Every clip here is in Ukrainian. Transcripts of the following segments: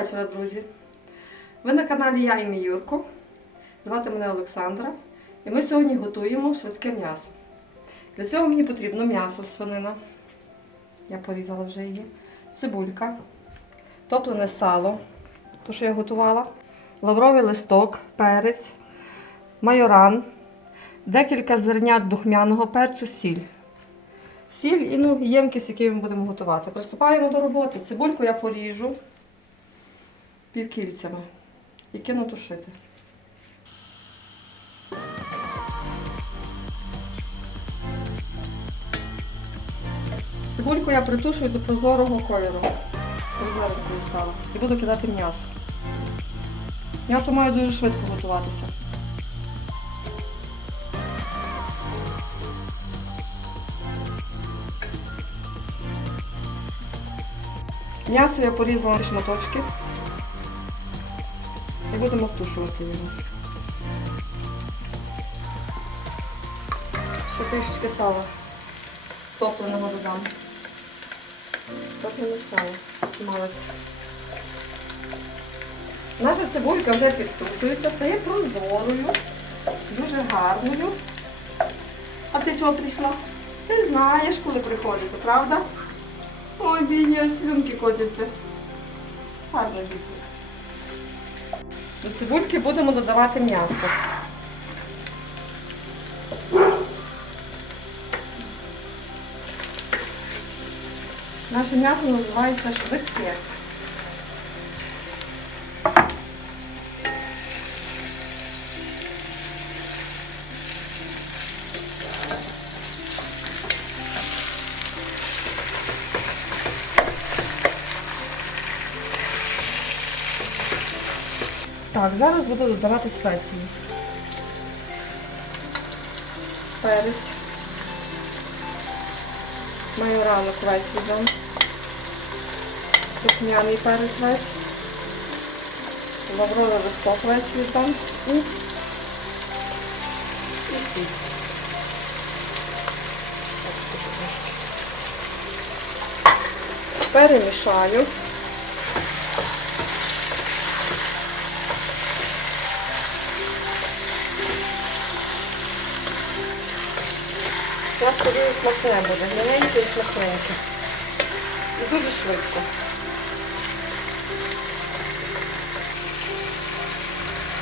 вечора, друзі! Ви на каналі Я і Юрко. Звати мене Олександра. І ми сьогодні готуємо швидке м'ясо. Для цього мені потрібно м'ясо свинина. Я порізала вже її. Цибулька, топлене сало, то, що я готувала, лавровий листок, перець, майоран, декілька зернят духмяного перцю, сіль. Сіль і ну, ємкість, який ми будемо готувати. Приступаємо до роботи. Цибульку я поріжу півкільцями і кину тушити. Цибульку я притушую до прозорого кольору. Прозоренькою стала. І буду кидати м'ясо. М'ясо має дуже швидко готуватися. М'ясо я порізала на шматочки. І будемо втушувати його. Ще трішечки сала топленого додам. Топлене сало. Малець. Наша цибулька вже підтушується, стає прозорою, дуже гарною. А ти чого прийшла? Ти знаєш, коли приходити, правда? Ой, бідня, слюнки котяться. Гарно дівчинка. До цибульки будемо додавати м'ясо. Наше м'ясо називається швидке. Так, зараз буду додавати спеції. Перець. Майоранок весь віддам. Духмяний перець весь. Лавровий листок весь віддам. І, і сіль. Так, скажу трошки. Перемішаю. Смачне буде, гненьке і смачненьке. І дуже швидко.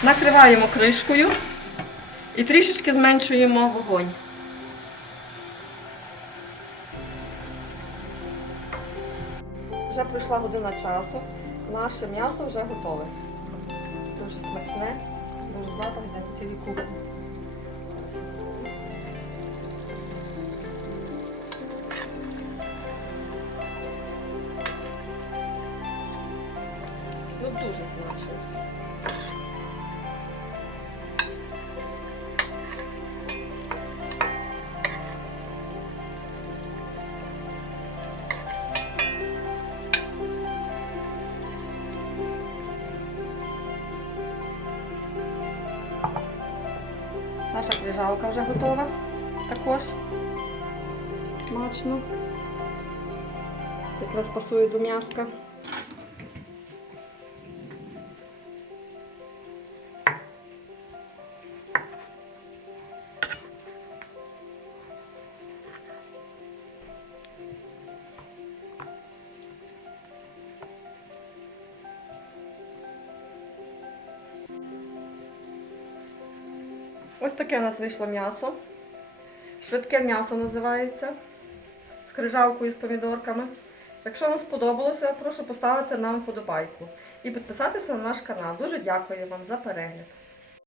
Накриваємо кришкою і трішечки зменшуємо вогонь. Вже пройшла година часу. Наше м'ясо вже готове. Дуже смачне, дуже запах йде в цілій кухні. Ну дуже смачно. Наша крижалка вже готова. Також смачно. Якраз пасує до м'яска. Ось таке у нас вийшло м'ясо. Швидке м'ясо називається. З крижавкою з помідорками. Якщо вам сподобалося, прошу поставити нам вподобайку і підписатися на наш канал. Дуже дякую вам за перегляд.